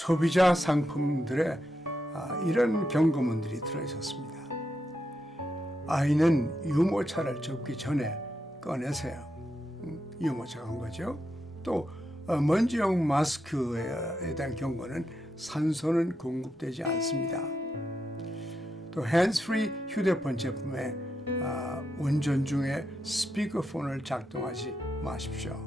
소비자 상품들에 아, 이런 경고문들이 들어 있었습니다. 아이는 유모차를 접기 전에 꺼내세요. 음, 유모차가 한 거죠. 또 어, 먼지용 마스크에 대한 경고는 산소는 공급되지 않습니다. 또 핸즈프리 휴대폰 제품에 아, 운전 중에 스피커폰을 작동하지 마십시오.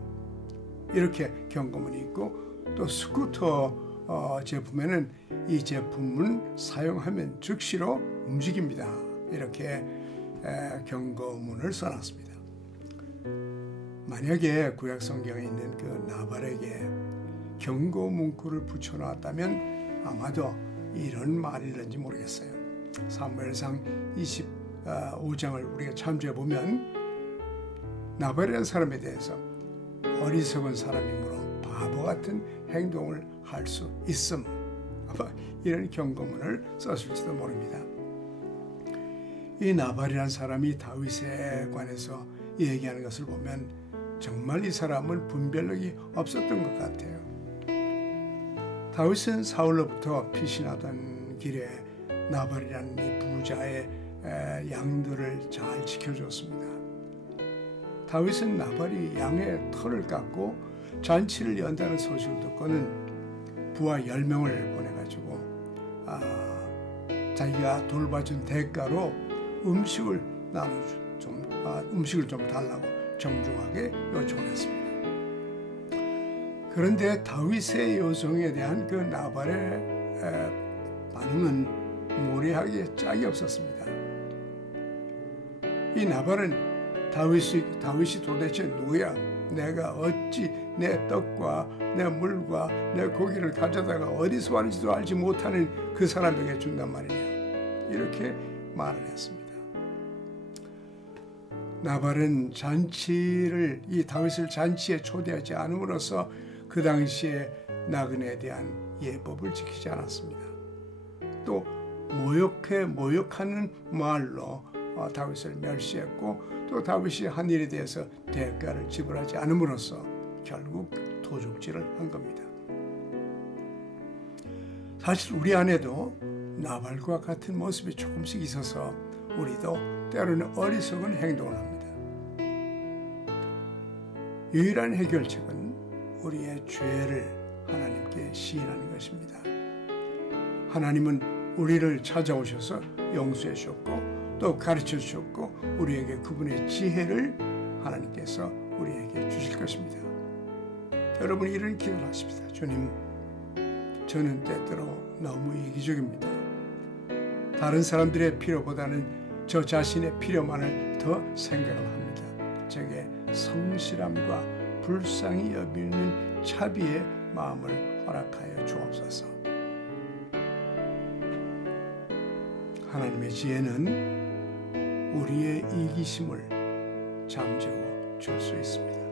이렇게 경고문이 있고 또 스쿠터 어, 제품에는 이 제품은 사용하면 즉시로 움직입니다. 이렇게 에, 경고문을 써놨습니다. 만약에 구약 성경에 있는 그 나발에게 경고 문구를 붙여놨다면 아마도 이런 말일는지 모르겠어요. 사무엘상 25장을 우리가 참조해 보면 나발이라는 사람에 대해서 어리석은 사람이므로 바보 같은 행동을 할 수 있음. 아마 이런 경고문을 썼을지도 모릅니다. 이 나발이라는 사람이 다윗에 관해서 얘기하는 것을 보면 정말 이 사람은 분별력이 없었던 것 같아요. 다윗은 사울로부터 피신하던 길에 나발이라는 이 부자의 에, 양들을 잘 지켜줬습니다. 다윗은 나발이 양의 털을 깎고 잔치를 연다는 소식을 듣고는 부하 10명을 보내가지고 아, 자기가 돌봐준 대가로 음식을 나눠주 좀 아, 음식을 좀 달라고 정중하게 요청을 했습니다. 그런데 다윗의 요청에 대한 그 나발의 에, 반응은 모래하기에 짝이 없었습니다. 이 나발은 다윗이 다윗이 도대체 누구야? 내가 어찌 내 떡과 내 물과 내 고기를 가져다가 어디서 왔는지도 알지 못하는 그 사람에게 준단 말이냐? 이렇게 말을 했습니다. 나발은 잔치를 이 다윗을 잔치에 초대하지 않음으로써 그 당시에 나그네에 대한 예법을 지키지 않았습니다. 또 모욕해 모욕하는 말로 어, 다윗을 멸시했고 또 다윗이 한 일에 대해서 대가를 지불하지 않음으로써 결국 도둑질을 한 겁니다. 사실 우리 안에도 나발과 같은 모습이 조금씩 있어서 우리도 때로는 어리석은 행동을 합니다. 유일한 해결책은 우리의 죄를 하나님께 시인하는 것입니다. 하나님은 우리를 찾아오셔서 용서해 주셨고 또 가르쳐 주셨고 우리에게 그분의 지혜를 하나님께서 우리에게 주실 것입니다. 여러분 이런 기도를 하십시다. 주님, 저는 때때로 너무 이기적입니다. 다른 사람들의 필요보다는 저 자신의 필요만을 더 생각을 합니다. 제게 성실함과 불쌍히 여기는 차비의 마음을 허락하여 주옵소서. 하나님의 지혜는 우리의 이기심을 잠재워 줄 수 있습니다.